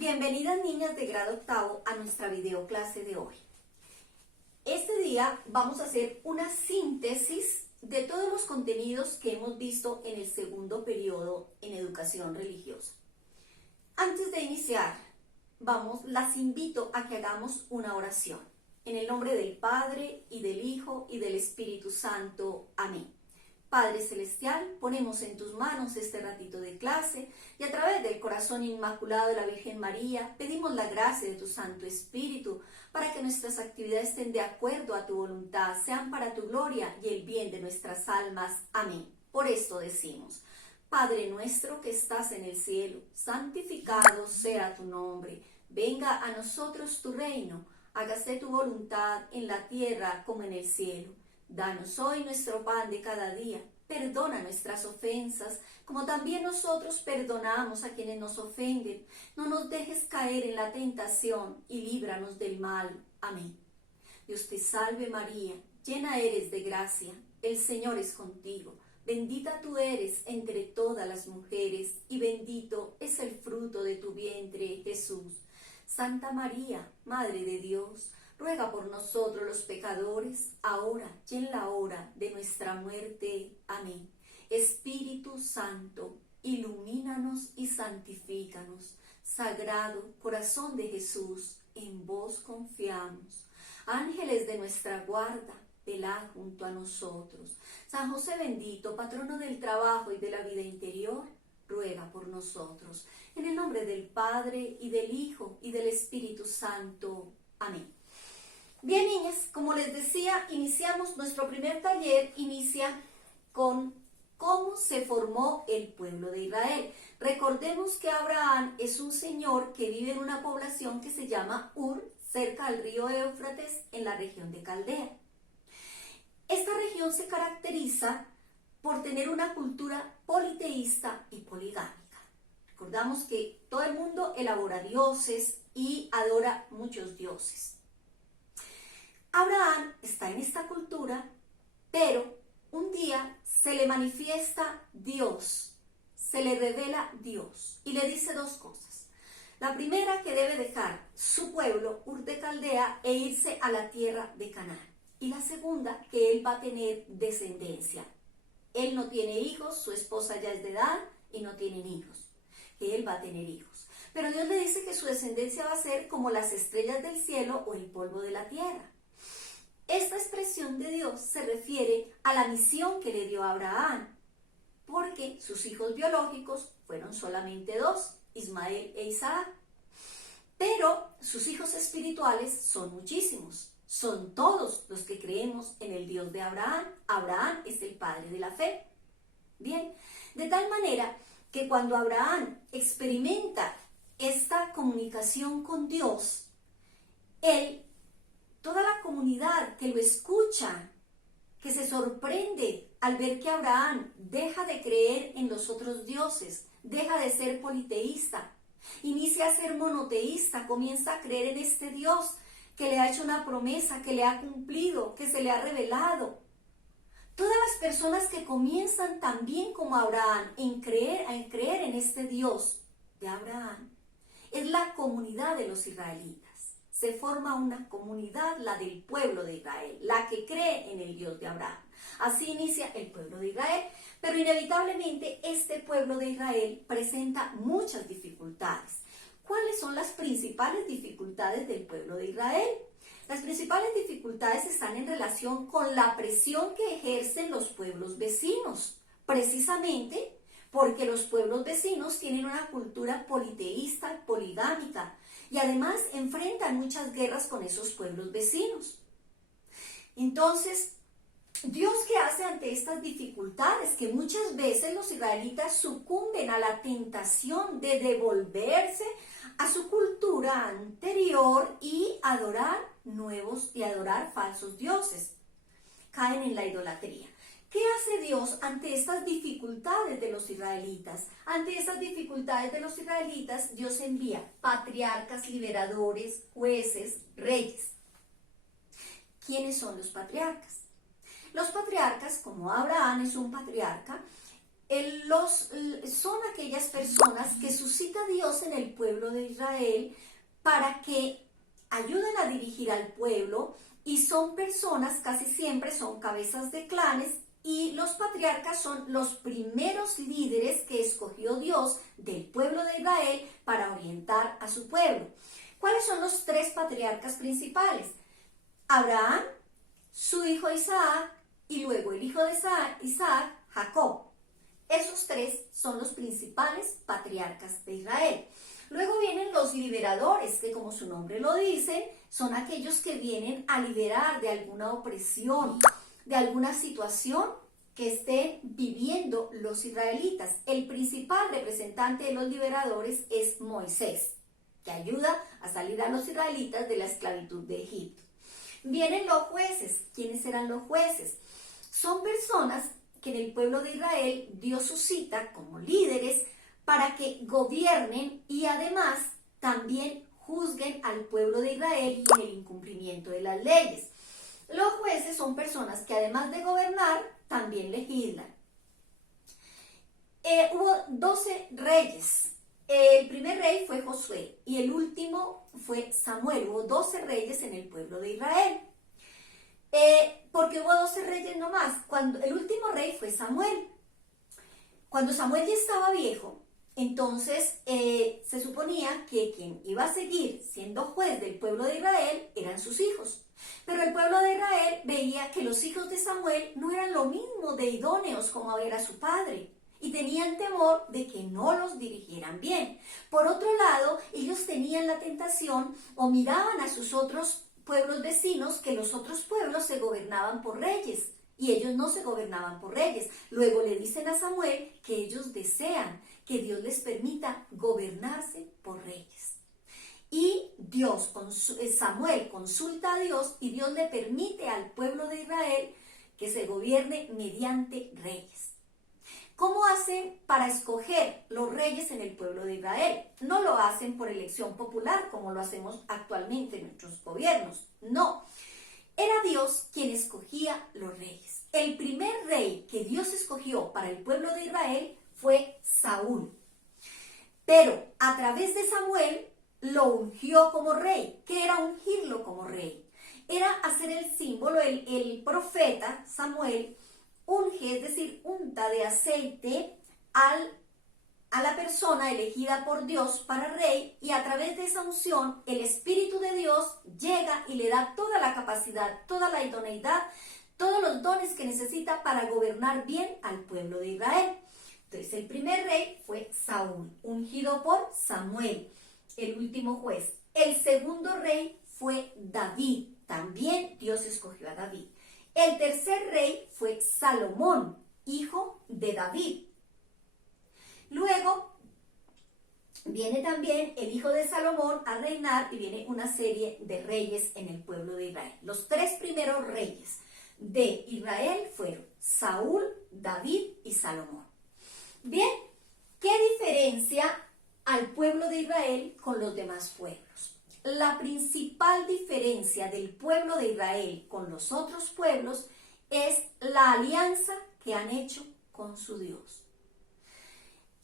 Bienvenidas niñas de grado octavo a nuestra videoclase de hoy. Este día vamos a hacer una síntesis de todos los contenidos que hemos visto en el segundo periodo en educación religiosa. Antes de iniciar, las invito a que hagamos una oración. En el nombre del Padre, y del Hijo, y del Espíritu Santo. Amén. Padre Celestial, ponemos en tus manos este ratito de clase y a través del corazón inmaculado de la Virgen María pedimos la gracia de tu Santo Espíritu para que nuestras actividades estén de acuerdo a tu voluntad, sean para tu gloria y el bien de nuestras almas. Amén. Por esto decimos: Padre nuestro que estás en el cielo, santificado sea tu nombre. Venga a nosotros tu reino, hágase tu voluntad en la tierra como en el cielo. Danos hoy nuestro pan de cada día, perdona nuestras ofensas, como también nosotros perdonamos a quienes nos ofenden. No nos dejes caer en la tentación y líbranos del mal. Amén. Dios te salve María, llena eres de gracia, el Señor es contigo. Bendita tú eres entre todas las mujeres, y bendito es el fruto de tu vientre, Jesús. Santa María, Madre de Dios, ruega por nosotros los pecadores, ahora y en la hora de nuestra muerte. Amén. Espíritu Santo, ilumínanos y santifícanos. Sagrado Corazón de Jesús, en vos confiamos. Ángeles de nuestra guarda, velad junto a nosotros. San José bendito, patrono del trabajo y de la vida interior, ruega por nosotros. En el nombre del Padre, y del Hijo, y del Espíritu Santo. Amén. Bien, niñas, como les decía, iniciamos nuestro primer taller, inicia con cómo se formó el pueblo de Israel. Recordemos que Abraham es un señor que vive en una población que se llama Ur, cerca del río Éufrates, en la región de Caldea. Esta región se caracteriza por tener una cultura politeísta y poligámica. Recordamos que todo el mundo elabora dioses y adora muchos dioses. Abraham está en esta cultura, pero un día se le manifiesta Dios, se le revela Dios y le dice dos cosas. La primera, que debe dejar su pueblo, Ur de Caldea, e irse a la tierra de Canaán. Y la segunda, que él va a tener descendencia. Él no tiene hijos, su esposa ya es de edad y no tienen hijos, que él va a tener hijos. Pero Dios le dice que su descendencia va a ser como las estrellas del cielo o el polvo de la tierra. Esta expresión de Dios se refiere a la misión que le dio a Abraham, porque sus hijos biológicos fueron solamente dos, Ismael e Isaac. Pero sus hijos espirituales son muchísimos, son todos los que creemos en el Dios de Abraham. Abraham es el padre de la fe. Bien, de tal manera que cuando Abraham experimenta esta comunicación con Dios, toda la comunidad que lo escucha, que se sorprende al ver que Abraham deja de creer en los otros dioses, deja de ser politeísta, inicia a ser monoteísta, comienza a creer en este Dios que le ha hecho una promesa, que le ha cumplido, que se le ha revelado. Todas las personas que comienzan también como Abraham en creer en este Dios de Abraham, es la comunidad de los israelitas. Se forma una comunidad, la del pueblo de Israel, la que cree en el Dios de Abraham. Así inicia el pueblo de Israel, pero inevitablemente este pueblo de Israel presenta muchas dificultades. ¿Cuáles son las principales dificultades del pueblo de Israel? Las principales dificultades están en relación con la presión que ejercen los pueblos vecinos, precisamente porque los pueblos vecinos tienen una cultura politeísta, poligámica, y además enfrentan muchas guerras con esos pueblos vecinos. Entonces, ¿Dios qué hace ante estas dificultades? Que muchas veces los israelitas sucumben a la tentación de devolverse a su cultura anterior y adorar falsos dioses. Caen en la idolatría. ¿Qué hace Dios ante estas dificultades de los israelitas? Ante estas dificultades de los israelitas, Dios envía patriarcas, liberadores, jueces, reyes. ¿Quiénes son los patriarcas? Los patriarcas, como Abraham es un patriarca, son aquellas personas que suscita Dios en el pueblo de Israel para que ayuden a dirigir al pueblo, y son personas, casi siempre son cabezas de clanes, y los patriarcas son los primeros líderes que escogió Dios del pueblo de Israel para orientar a su pueblo. ¿Cuáles son los tres patriarcas principales? Abraham, su hijo Isaac, y luego el hijo de Isaac, Jacob. Esos tres son los principales patriarcas de Israel. Luego vienen los liberadores, que como su nombre lo dice, son aquellos que vienen a liberar de alguna opresión, de alguna situación que estén viviendo los israelitas. El principal representante de los liberadores es Moisés, que ayuda a salir a los israelitas de la esclavitud de Egipto. Vienen los jueces. ¿Quiénes serán los jueces? Son personas que en el pueblo de Israel Dios suscita como líderes para que gobiernen y además también juzguen al pueblo de Israel en el incumplimiento de las leyes. Los jueces son personas que además de gobernar, también legislan. Hubo 12 reyes. El primer rey fue Josué y el último fue Samuel. Hubo 12 reyes en el pueblo de Israel. Porque hubo 12 reyes nomás. El último rey fue Samuel. Cuando Samuel ya estaba viejo, entonces se suponía que quien iba a seguir siendo juez del pueblo de Israel eran sus hijos. Pero el pueblo de Israel veía que los hijos de Samuel no eran lo mismo de idóneos como era su padre, y tenían temor de que no los dirigieran bien. Por otro lado, ellos tenían la tentación o miraban a sus otros pueblos vecinos, que los otros pueblos se gobernaban por reyes y ellos no se gobernaban por reyes. Luego le dicen a Samuel que ellos desean que Dios les permita gobernarse por reyes. Y Samuel consulta a Dios y Dios le permite al pueblo de Israel que se gobierne mediante reyes. ¿Cómo hacen para escoger los reyes en el pueblo de Israel? No lo hacen por elección popular como lo hacemos actualmente en nuestros gobiernos. No, era Dios quien escogía los reyes. El primer rey que Dios escogió para el pueblo de Israel fue Saúl. Pero a través de Samuel lo ungió como rey. ¿Qué era ungirlo como rey? Era hacer el símbolo, el profeta Samuel unge, es decir, unta de aceite a la persona elegida por Dios para rey, y a través de esa unción el Espíritu de Dios llega y le da toda la capacidad, toda la idoneidad, todos los dones que necesita para gobernar bien al pueblo de Israel. Entonces el primer rey fue Saúl, ungido por Samuel, el último juez. El segundo rey fue David, también Dios escogió a David. El tercer rey fue Salomón, hijo de David. Luego viene también el hijo de Salomón a reinar y viene una serie de reyes en el pueblo de Israel. Los tres primeros reyes de Israel fueron Saúl, David y Salomón. Bien, ¿qué diferencia al pueblo de Israel con los demás pueblos? La principal diferencia del pueblo de Israel con los otros pueblos es la alianza que han hecho con su Dios.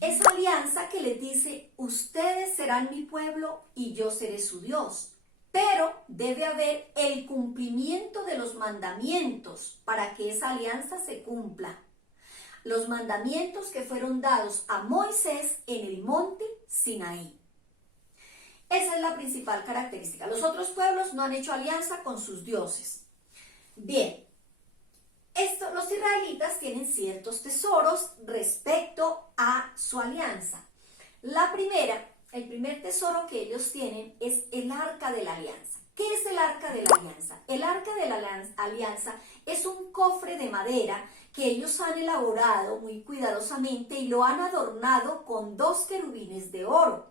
Esa alianza que les dice: ustedes serán mi pueblo y yo seré su Dios. Pero debe haber el cumplimiento de los mandamientos para que esa alianza se cumpla. Los mandamientos que fueron dados a Moisés en el monte Sinaí. Esa es la principal característica. Los otros pueblos no han hecho alianza con sus dioses. Bien, los israelitas tienen ciertos tesoros respecto a su alianza. El primer tesoro que ellos tienen es el Arca de la Alianza. ¿Qué es el Arca de la Alianza? El Arca de la Alianza es un cofre de madera que ellos han elaborado muy cuidadosamente y lo han adornado con 2 querubines de oro.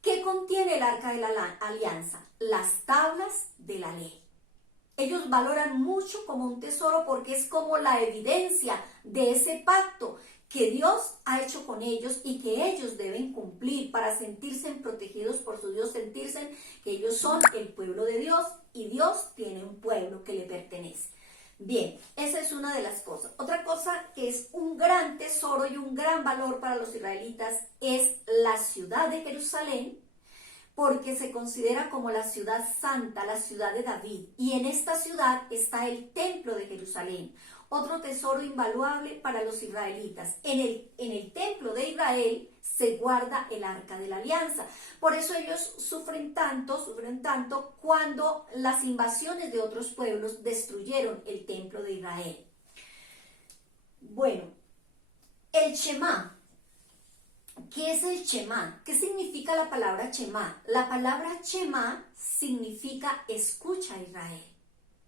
¿Qué contiene el Arca de la Alianza? Las tablas de la ley. Ellos valoran mucho como un tesoro porque es como la evidencia de ese pacto que Dios ha hecho con ellos y que ellos deben cumplir para sentirse protegidos por su Dios, sentirse que ellos son el pueblo de Dios y Dios tiene un pueblo que le pertenece. Bien, esa es una de las cosas. Otra cosa que es un gran tesoro y un gran valor para los israelitas es la ciudad de Jerusalén, porque se considera como la ciudad santa, la ciudad de David. Y en esta ciudad está el templo de Jerusalén, otro tesoro invaluable para los israelitas. En el templo de Israel se guarda el arca de la alianza. Por eso ellos sufren tanto cuando las invasiones de otros pueblos destruyeron el templo de Israel. Bueno, el Shema. ¿Qué es el Shema? ¿Qué significa la palabra Shema? La palabra Shema significa escucha Israel.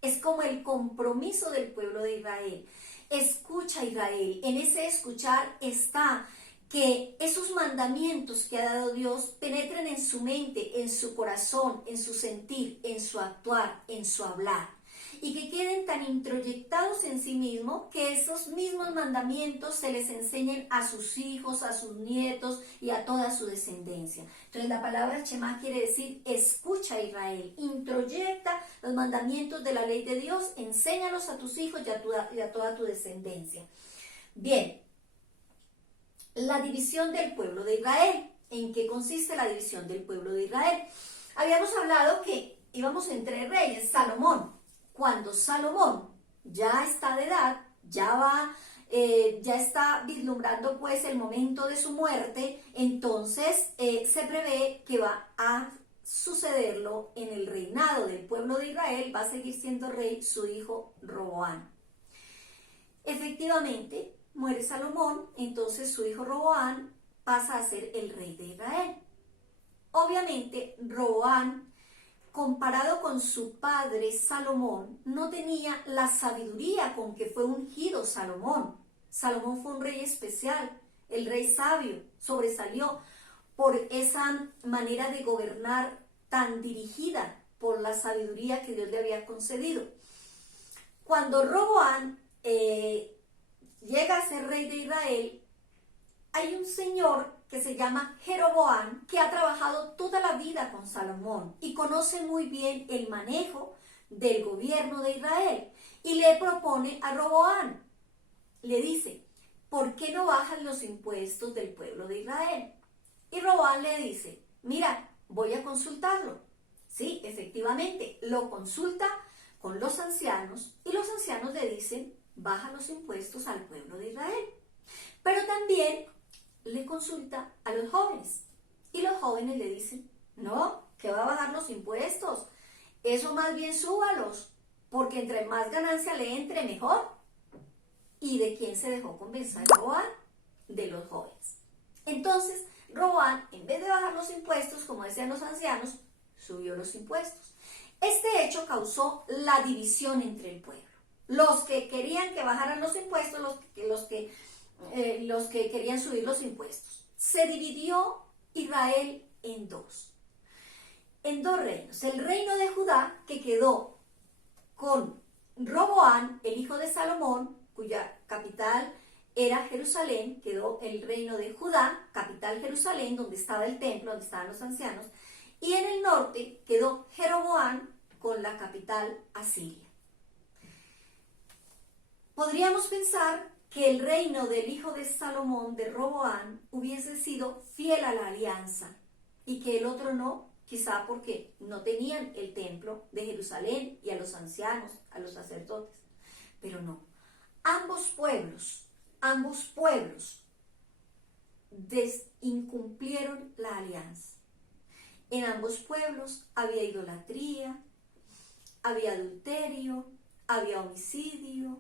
Es como el compromiso del pueblo de Israel. Escucha Israel. En ese escuchar está que esos mandamientos que ha dado Dios penetren en su mente, en su corazón, en su sentir, en su actuar, en su hablar. Y que queden tan introyectados en sí mismos que esos mismos mandamientos se les enseñen a sus hijos, a sus nietos y a toda su descendencia. Entonces la palabra Shema quiere decir escucha a Israel, introyecta los mandamientos de la ley de Dios, enséñalos a tus hijos y a toda tu descendencia. Bien, la división del pueblo de Israel. ¿En qué consiste la división del pueblo de Israel? Habíamos hablado que íbamos entre reyes, Salomón. Cuando Salomón ya está de edad, ya está vislumbrando pues el momento de su muerte, entonces se prevé que va a sucederlo en el reinado del pueblo de Israel, va a seguir siendo rey su hijo Roboam. Efectivamente, muere Salomón, entonces su hijo Roboam pasa a ser el rey de Israel. Obviamente, Roboam, comparado con su padre Salomón, no tenía la sabiduría con que fue ungido Salomón. Salomón fue un rey especial, el rey sabio, sobresalió por esa manera de gobernar tan dirigida por la sabiduría que Dios le había concedido. Cuando Roboam llega a ser rey de Israel, hay un señor que se llama Jeroboam, que ha trabajado toda la vida con Salomón y conoce muy bien el manejo del gobierno de Israel. Y le propone a Roboam, le dice, ¿por qué no bajan los impuestos del pueblo de Israel? Y Roboam le dice, mira, voy a consultarlo. Sí, efectivamente, lo consulta con los ancianos y los ancianos le dicen, baja los impuestos al pueblo de Israel. Pero también le consulta a los jóvenes y los jóvenes le dicen, no, que va a bajar los impuestos, eso más bien súbalos, porque entre más ganancia le entre mejor. ¿Y de quién se dejó convencer Roboam? De los jóvenes. Entonces Roboam, en vez de bajar los impuestos, como decían los ancianos, subió los impuestos. Este hecho causó la división entre el pueblo. Los que querían que bajaran los impuestos, los que querían subir los impuestos. Se dividió Israel en dos reinos. El reino de Judá, que quedó con Roboam, el hijo de Salomón, cuya capital era Jerusalén, quedó el reino de Judá, capital Jerusalén, donde estaba el templo, donde estaban los ancianos, y en el norte quedó Jeroboam con la capital Asiria. Podríamos pensar que el reino del hijo de Salomón, de Roboam, hubiese sido fiel a la alianza y que el otro no, quizá porque no tenían el templo de Jerusalén y a los ancianos, a los sacerdotes. Pero no, ambos pueblos incumplieron la alianza. En ambos pueblos había idolatría, había adulterio, había homicidio,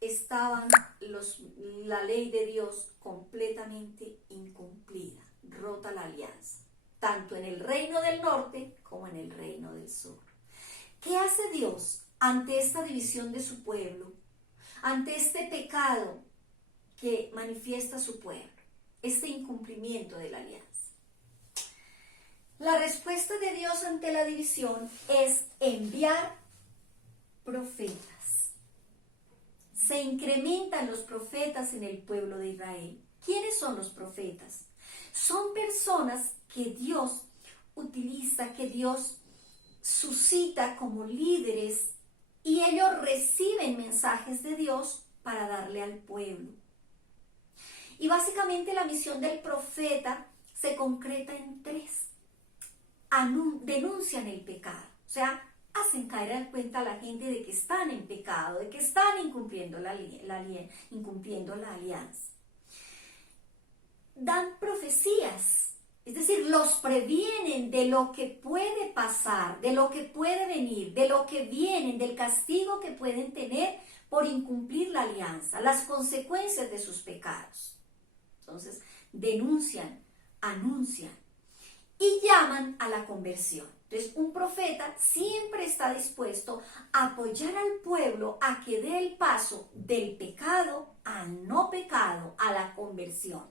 estaban la ley de Dios completamente incumplida, rota la alianza, tanto en el reino del norte como en el reino del sur. ¿Qué hace Dios ante esta división de su pueblo, ante este pecado que manifiesta su pueblo, este incumplimiento de la alianza? La respuesta de Dios ante la división es enviar profetas. Se incrementan los profetas en el pueblo de Israel. ¿Quiénes son los profetas? Son personas que Dios utiliza, que Dios suscita como líderes y ellos reciben mensajes de Dios para darle al pueblo. Y básicamente la misión del profeta se concreta en tres. Denuncian el pecado, o sea, hacen caer en cuenta a la gente de que están en pecado, de que están incumpliendo la alianza. Dan profecías, es decir, los previenen de lo que puede pasar, de lo que puede venir, de lo que vienen, del castigo que pueden tener por incumplir la alianza, las consecuencias de sus pecados. Entonces, denuncian, anuncian y llaman a la conversión. Entonces, un profeta siempre está dispuesto a apoyar al pueblo a que dé el paso del pecado al no pecado, a la conversión.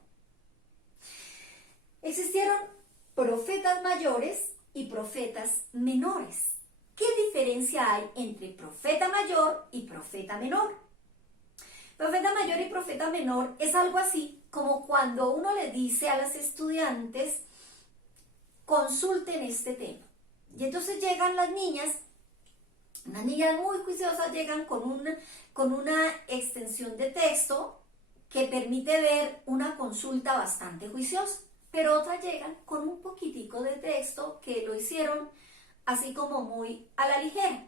Existieron profetas mayores y profetas menores. ¿Qué diferencia hay entre profeta mayor y profeta menor? Profeta mayor y profeta menor es algo así como cuando uno le dice a las estudiantes: consulten este tema. Y entonces llegan las niñas, unas niñas muy juiciosas llegan con una extensión de texto que permite ver una consulta bastante juiciosa, pero otras llegan con un poquitico de texto que lo hicieron así como muy a la ligera,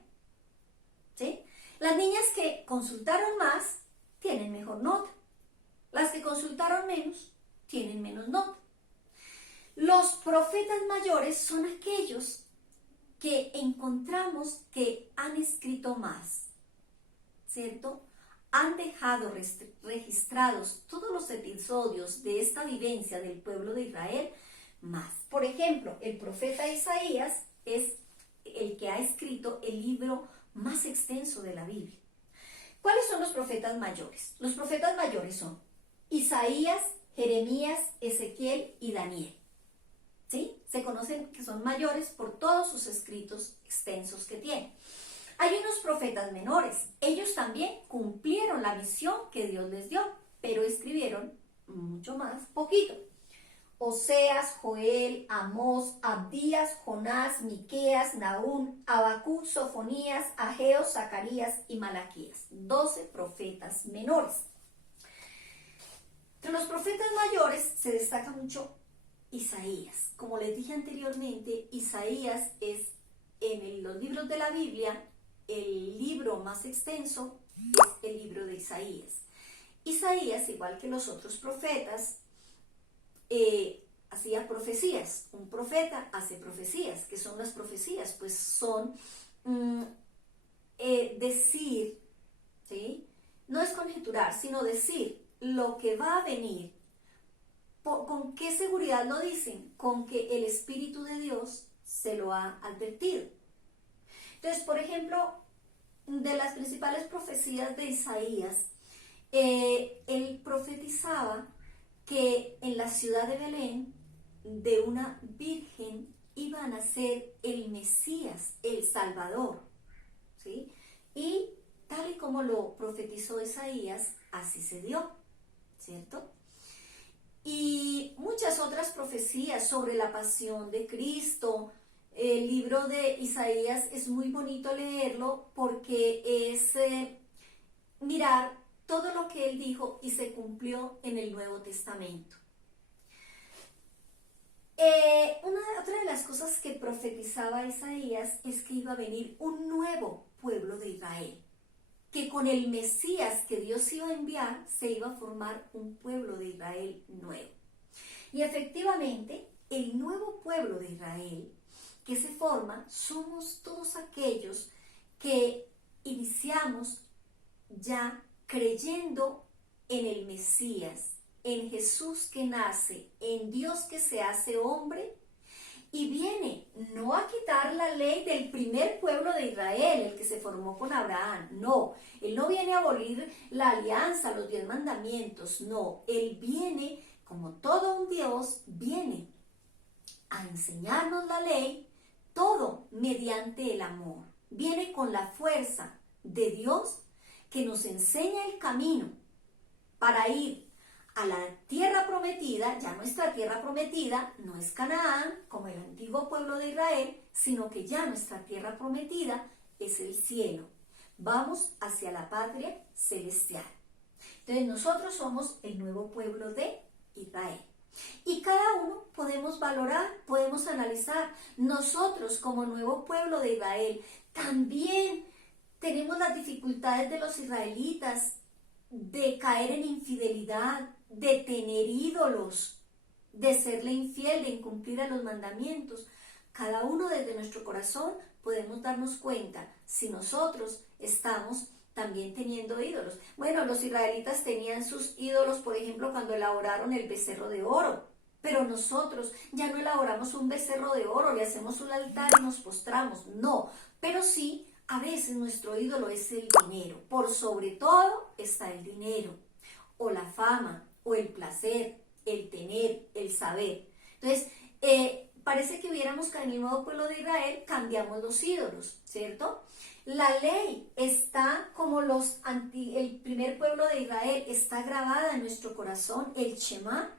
¿sí? Las niñas que consultaron más tienen mejor nota, las que consultaron menos tienen menos nota. Los profetas mayores son aquellos que encontramos que han escrito más, ¿cierto? Han dejado registrados todos los episodios de esta vivencia del pueblo de Israel más. Por ejemplo, el profeta Isaías es el que ha escrito el libro más extenso de la Biblia. ¿Cuáles son los profetas mayores? Los profetas mayores son Isaías, Jeremías, Ezequiel y Daniel. ¿Sí? Se conocen que son mayores por todos sus escritos extensos que tienen. Hay unos profetas menores. Ellos también cumplieron la misión que Dios les dio, pero escribieron mucho más poquito. Oseas, Joel, Amós, Abdías, Jonás, Miqueas, Nahum, Habacuc, Sofonías, Ageo, Zacarías y Malaquías. 12 profetas menores. Entre los profetas mayores se destaca mucho Isaías. Como les dije anteriormente, Isaías es en los libros de la Biblia el libro más extenso, es el libro de Isaías. Isaías, igual que los otros profetas, hacía profecías. Un profeta hace profecías. ¿Qué son las profecías? Pues son decir, ¿sí? No es conjeturar, sino decir lo que va a venir. ¿Con qué seguridad lo dicen? Con que el Espíritu de Dios se lo ha advertido. Entonces, por ejemplo, de las principales profecías de Isaías, él profetizaba que en la ciudad de Belén, de una virgen, iba a nacer el Mesías, el Salvador, ¿sí? Y tal y como lo profetizó Isaías, así se dio, ¿cierto? Y muchas otras profecías sobre la pasión de Cristo. El libro de Isaías es muy bonito leerlo porque es mirar todo lo que él dijo y se cumplió en el Nuevo Testamento. Otra de las cosas que profetizaba Isaías es que iba a venir un nuevo pueblo de Israel, que con el Mesías que Dios iba a enviar se iba a formar un pueblo de Israel nuevo. Y efectivamente, el nuevo pueblo de Israel que se forma somos todos aquellos que iniciamos ya creyendo en el Mesías, en Jesús que nace, en Dios que se hace hombre y viene no a quitar la ley del primer pueblo de Israel, el que se formó con Abraham, no, él no viene a abolir la alianza, los 10 mandamientos, no, él viene como todo un Dios, viene a enseñarnos la ley, todo mediante el amor, viene con la fuerza de Dios que nos enseña el camino para ir a la tierra prometida. Ya nuestra tierra prometida no es Canaán, como el antiguo pueblo de Israel, sino que ya nuestra tierra prometida es el cielo. Vamos hacia la patria celestial. Entonces nosotros somos el nuevo pueblo de Israel. Y cada uno podemos valorar, podemos analizar. Nosotros como nuevo pueblo de Israel también tenemos las dificultades de los israelitas de caer en infidelidad, de tener ídolos, de serle infiel, de incumplir a los mandamientos. Cada uno desde nuestro corazón podemos darnos cuenta si nosotros estamos también teniendo ídolos. Bueno, los israelitas tenían sus ídolos, por ejemplo, cuando elaboraron el becerro de oro, pero nosotros ya no elaboramos un becerro de oro, le hacemos un altar y nos postramos, no, pero sí, a veces nuestro ídolo es el dinero, por sobre todo está el dinero, o la fama, o el placer, el tener, el saber. Entonces, parece que hubiéramos que en el nuevo pueblo de Israel cambiamos los ídolos, ¿cierto? La ley está como el primer pueblo de Israel, está grabada en nuestro corazón, el Shema,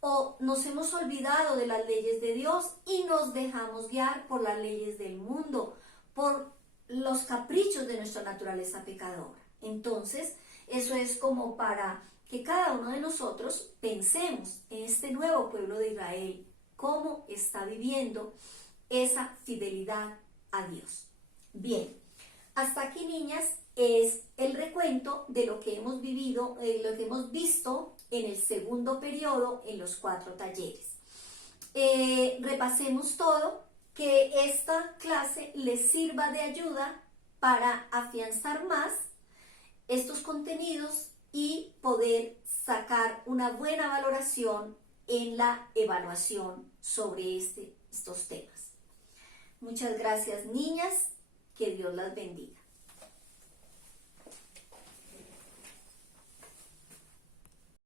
o nos hemos olvidado de las leyes de Dios y nos dejamos guiar por las leyes del mundo, por los caprichos de nuestra naturaleza pecadora. Entonces, eso es como para que cada uno de nosotros pensemos en este nuevo pueblo de Israel, cómo está viviendo esa fidelidad a Dios. Bien, hasta aquí, niñas, es el recuento de lo que hemos vivido, lo que hemos visto en el segundo periodo en los 4 talleres. Repasemos todo, que esta clase les sirva de ayuda para afianzar más estos contenidos y poder sacar una buena valoración en la evaluación sobre estos temas. Muchas gracias, niñas, que Dios las bendiga.